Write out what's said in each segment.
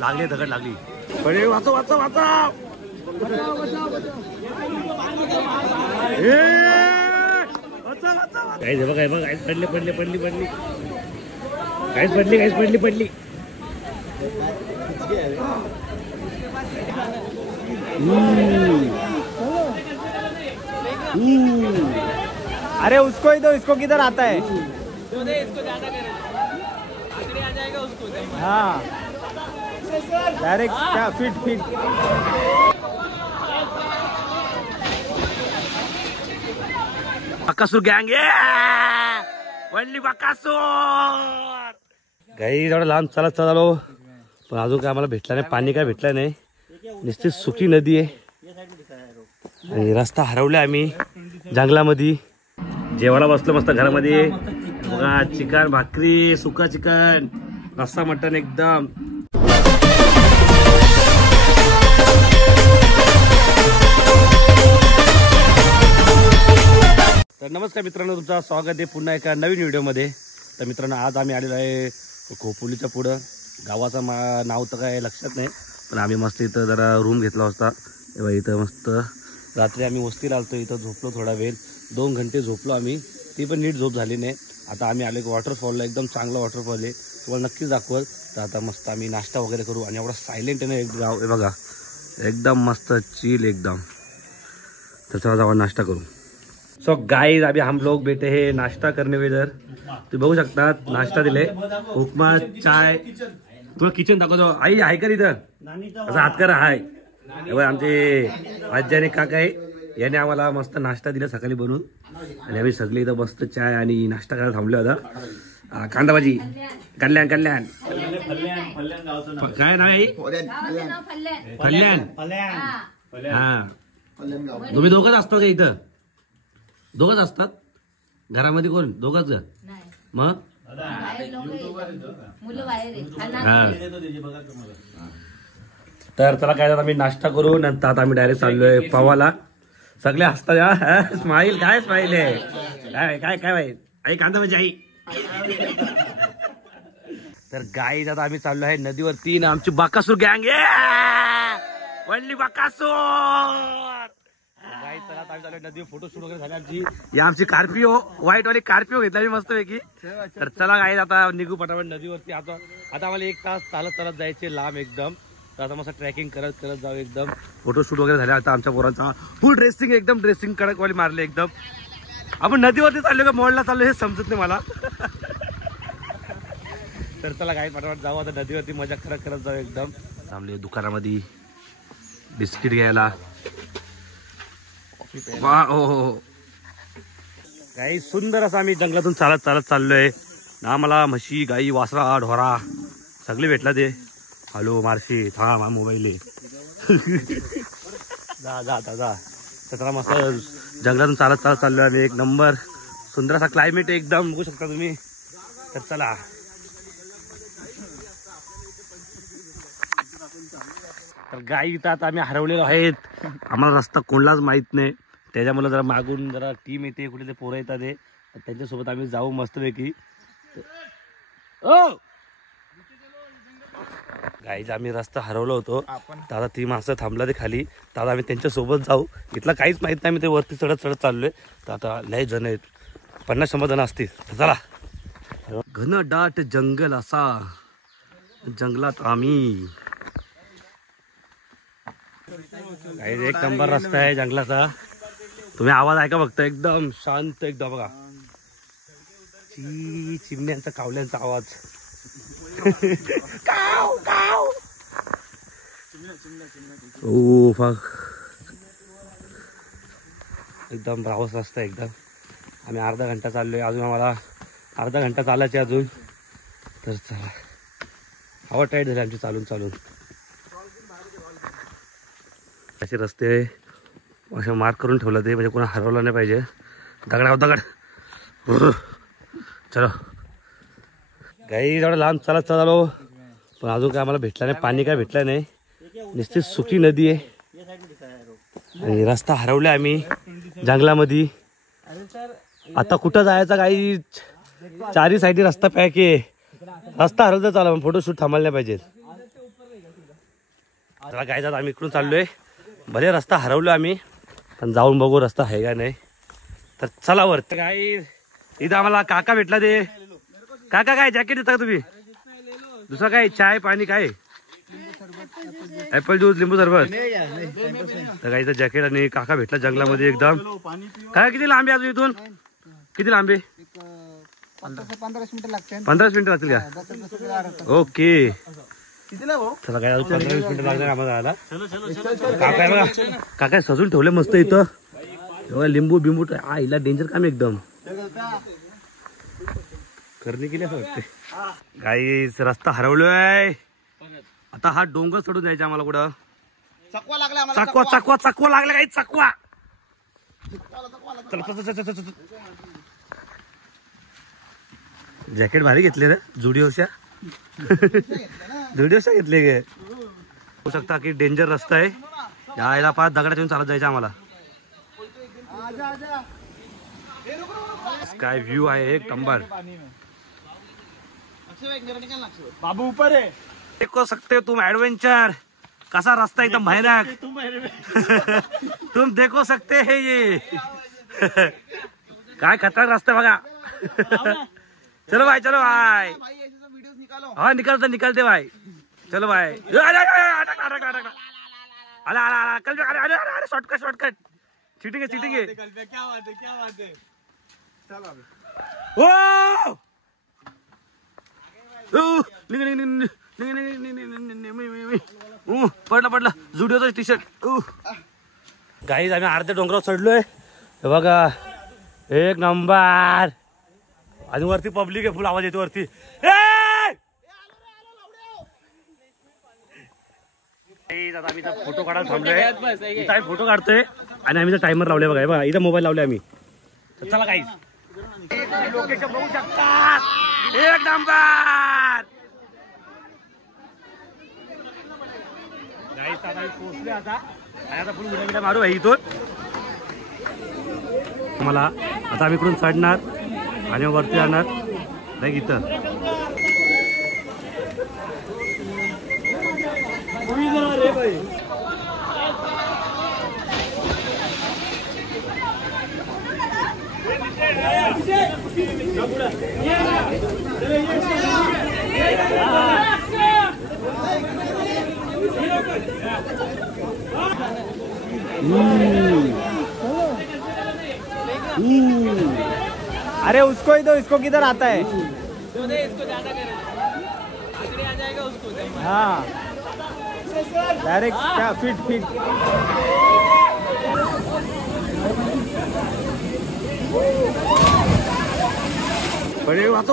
लागली दगड लागली. पडे वाचव वाचव वाचव. काय बघ काय बघ काहीच पडली पडली पडली पडली काहीच पडली काहीच पडली पडली. अरे उसको ही दो, इसको किधर आता है? इसको ज्यादा करे आगे आ जाएगा उसको. हाँ डायरेक्ट क्या फिट फिट. बकासूर गँग वडली बकासूर. काही एवढं लांब चालत चाललो पण अजून काय आम्हाला भेटला नाही. पाणी काय भेटलं नाही. नुसती सुकी नदी आहे आणि रस्ता हरवला. आम्ही जंगलामध्ये जेवायला बसलो मस्त घरामध्ये. बघा चिकन भाकरी सुका चिकन रस्सा मटन एकदम. तर नमस्कार मित्रांनो, तुमचं स्वागत आहे पुन्हा एका नवीन व्हिडिओमध्ये. तर मित्रांनो आज आम्ही आलेलो आहे खोपोलीच्या पुढं. गावाचं नाव तर काय लक्षात नाही पण आम्ही मस्त इथं जरा रूम घेतला होता. तेव्हा इथं मस्त रात्री आम्ही वस्तीला आलतो. इथं झोपलो थोडा वेळ 2 घंटे झोपलो आम्ही. ती पण नीट झोप झाली नाही. आता आम्ही आलो वॉटरफॉलला. एकदम चांगला वॉटरफॉल आहे, तुम्हाला नक्कीच दाखवत. तर आता मस्त आम्ही नाश्ता वगैरे करू आणि एवढा सायलेंट आहे ना एक गाव आहे बघा, एकदम मस्त चिल एकदम. तर चला जाऊ नाश्ता करू. सो गाइस अभी हम लोग बैठे हैं नाश्ता करने में. इधर तुम्ही बघू शकता नाश्ता दिले, उपमा चाय. तुला किचन दाखवतो आई आहे का इथं? असं हात करा. हाय आमचे आजी आणि काका आहे, याने आम्हाला मस्त नाश्ता दिला सकाळी बनवून आणि आम्ही सगळे इथं मस्त चाय आणि नाश्ता करायला थांबलो होता. कांदा भाजी. कल्याण कल्याण काय नाव आहे? कल्याण. हा तुम्ही दोघंच असतो का इथं? दोघंच असतात घरामध्ये? कोण दोघंच? मग तर चला काय आम्ही नाश्ता करू. नंतर आता आम्ही डायरेक्ट चाललोय पवाला. सगळे हसतात. स्माईल काय स्माईल आहे? काय काय काय बाई आई कांदा म्हणजे आई. तर गाईज आता आम्ही चाललो आहे नदीवरती ना. आमची बकासूर गँग वडली बकासूर. गाईज चला आता आम्ही चाललोय नदीवर. फोटोशूट वगैरे झाले आमची. या आमची कार्पिओ व्हाईट वाली कार्पिओ घेतला मी मस्त पैकी. तर चला गाईज आता निघू पटापट नदीवरती. आता आम्हाला 1 तास चालत चालत जायचे लांब एकदम. तर आता मस्त ट्रॅकिंग करत करत जाऊ एकदम. फोटोशूट वगैरे झाले. आता आमच्या पोरांचा फुल ड्रेसिंग एकदम ड्रेसिंग कडकवाली मारले एकदम. आपण नदीवरती चाललो का मॉलला चाललो हे समजत नाही मला. तर चला काही पटापट जाऊ आता नदीवरती. मजा करत करत जाऊ एकदम. थांबले दुकानामध्ये बिस्किट घ्यायला. वा हो काही सुंदर असं आम्ही जंगलातून चालत चालत चाललोय. आम्हाला म्हशी गाई वासरा ढोरा सगळे भेटला. ते हॅलो मार्शी थांब हा मोबाईल जा जा जा जा. तर मस्त जंगलातून चालत चालत चाललोय आम्ही. एक नंबर सुंदर असा क्लायमेट एकदम बघू शकता तुम्ही. तर चला तर गाई इथं आता आम्ही हरवलेलो आहेत. आम्हाला रस्ता कोणलाच माहित नाही. त्याच्यामुळे जरा मागून जरा टीम येते, कुठे ते पोरं येतात ते त्यांच्यासोबत आम्ही जाऊ मस्तपैकी. गाईज आम्ही रस्ता हरवलो होतो. दादा ती माणसं थांबला ते खाली. दादा आम्ही त्यांच्यासोबत जाऊ. इथला काहीच माहित नाही. मी ते वरती चढत चढत चाललोय. तर आता लय जण आहेत, 50-100 जण असतील. तर चला. घन दाट जंगल असा जंगलात आम्ही. गाईज एक नंबर रस्ता आहे जंगलाचा. तुम्ही आवाज ऐका फक्त एकदम शांत एकदम. बघा चिमण्यांचा कावल्यांचा आवाज. काव काव. ओ फक एकदम रावस रस्ता एकदम. आम्ही अर्धा घंटा चाललोय अजून. आम्हाला अर्धा घंटा चालायचे अजून. तर चला हवा टाईट झाली आमची चालून चालून. असे रस्ते असे मार्क करून ठेवलं ते म्हणजे कोणा हरवलं नाही पाहिजे. दगडावर दगड. चलो गाई एवढं लांब चालत चाललो पण अजून काय आम्हाला भेटला नाही. पाणी काय भेटलं नाही. नुसती सुकी नदी आहे आणि रस्ता हरवला आम्ही जंगलामध्ये. आता कुठं जायचं काही? 4ही साईडने रस्ता पॅक आहे. रस्ता हरवता चालला पण फोटोशूट थांबायला नाही पाहिजे. चला काय जात आम्ही इकडून चाललोय. भले रस्ता हरवलो आम्ही, पण जाऊन बघू रस्ता आहे का नाही. तर चला वर. काय इथं आम्हाला काका भेटला ते. काका काय जॅकेट देता का तुम्ही? दुसरं काय चाय पाणी काय? ऍपल ज्यूस लिंबू सरबत. तर काय इथं जॅकेट आणि काका भेटला जंगलामध्ये एकदम. काय किती लांबी अजून इथून? किती लांबी? 15 मिनिटं लागते. 15 मिनिटं लागतील का? ओके चला काय 15-20 मिनिटं लागणार आम्हाला जायला. काका बघा, काका सजून ठेवले मस्त इथं. लिंबू बिंबू आईला डेंजर काम एकदम करणे केली असं वाटते. गाईस रस्ता हरवलोय. आता हा डोंगर सोडून जायचा आम्हाला. कुठं? चकवा लागला. चकवा लागला काही चकवा. जॅकेट भारी घेतले रे जुडिओच्या. जुडिओच्या घेतले गे. होऊ शकता की डेंजर रस्ता आहे. यायला 5 दगडात येऊन चालत जायचं आम्हाला. काय व्ह्यू आहे एक नंबर. बाबू ऊपर है. देखो सकते हो तुम एडवेंचर. कसा रास्ता एकदम भयानक. तुम देखो सकते है ये. काय खतरनाक रास्ता बघा. चलो भाई चलो भाई. हाँ निकलते भाई. चलो भाई. अला कल अरे शॉर्टकट. चीटिंग है. क्या बात है. चलो ओ पडला जुडिओचा टी शर्ट. गाईज आम्ही अर्ध्या डोंगरावर चढलोय. हे बघा एक नंबर. आणि वरती पब्लिक आहे. फुल आवाज येतो वरती. आता आम्ही फोटो काढायला थांबलोय. इथं आम्ही फोटो काढतोय आणि आम्ही टायमर लावले बघा. बघा इथं मोबाईल लावले आम्ही. चला गाईज लोकेशन बघू शकतात. एक नंबर. गाईज आता पोहोचले आता. आणि आता फुल मिठा मारू आहे इथून. मला आता आम्ही इकडून चढणार आणि वरती जाणार नाही इथं. अरे उसको ही दो. इसको किधर आता है? तो दे इसको ज्यादा करे. आगे आ जाएगा उसको. हाँ डायरेक्ट क्या फिट. बड़े वाचो.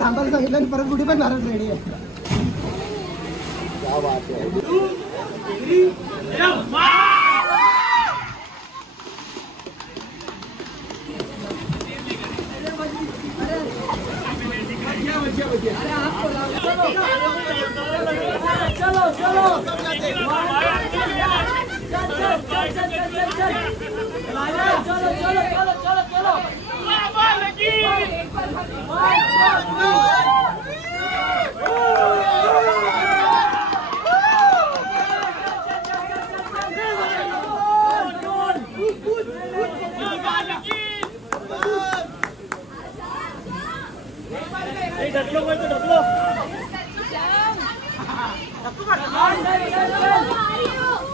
थांबायला सांगितलं आणि परत कुठे पण महाराज रेडी आहे.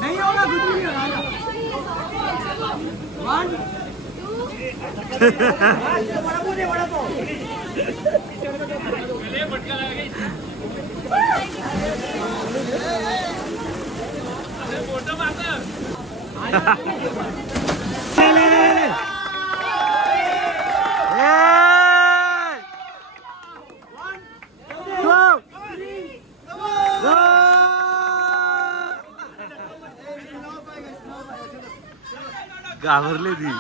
नहीं होगा कुछ नहीं होगा. फोटो मारता. घाबरली ती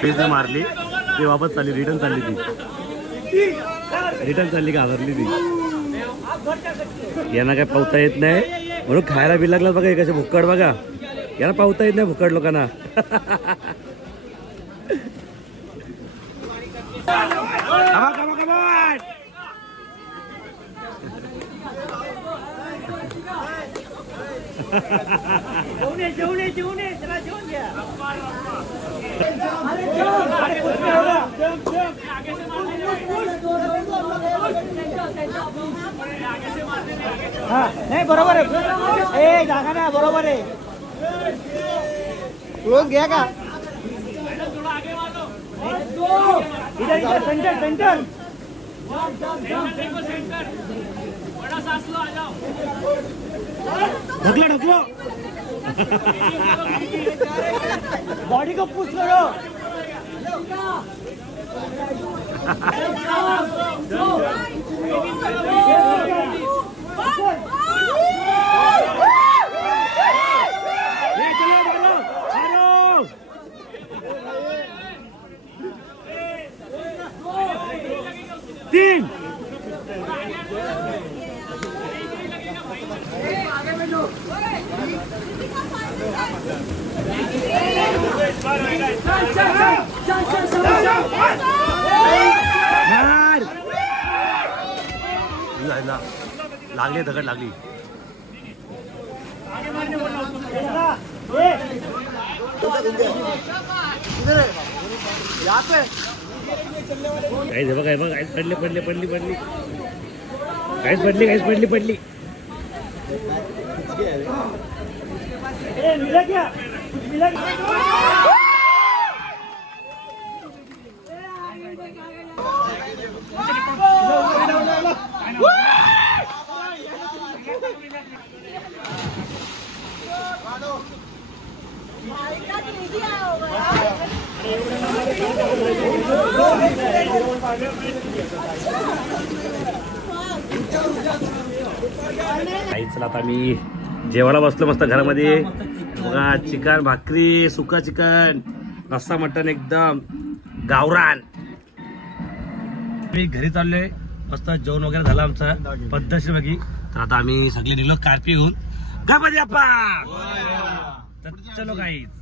पेज मारली ती वापस चालली रिटर्न चालली घाबरली ती यांना काय पावता येत नाही म्हणून खायला बी लागला बघा कसे भुक्कड बघा यांना पावता येत नाही भुक्कड लोकांना जेवणे चला जेवण घ्या नाही बरोबर आहे ए जागा ना बरोबर आहे क्लोज घ्या का इधर सेंटर सेंटर ढकलो ढकलो बॉडी को पुश करो तीन लागली दगड लागली काहीच बघा काय बघ काहीच पडली पडली पडली पडली काहीच पडली काहीच पडली पडली मिला क्या मिला चला आता मी जेवायला बसलो मस्त घरामध्ये बघा चिकन भाकरी सुका चिकन रस्सा मटन एकदम गावरान मी घरी चाललोय मस्त जेवण वगैरे झालं आमचं पद्धतशीर बघी तर आता आम्ही सगळे निघलो कार्पी घेऊन गणपती बाप्पा तर चलो गाईज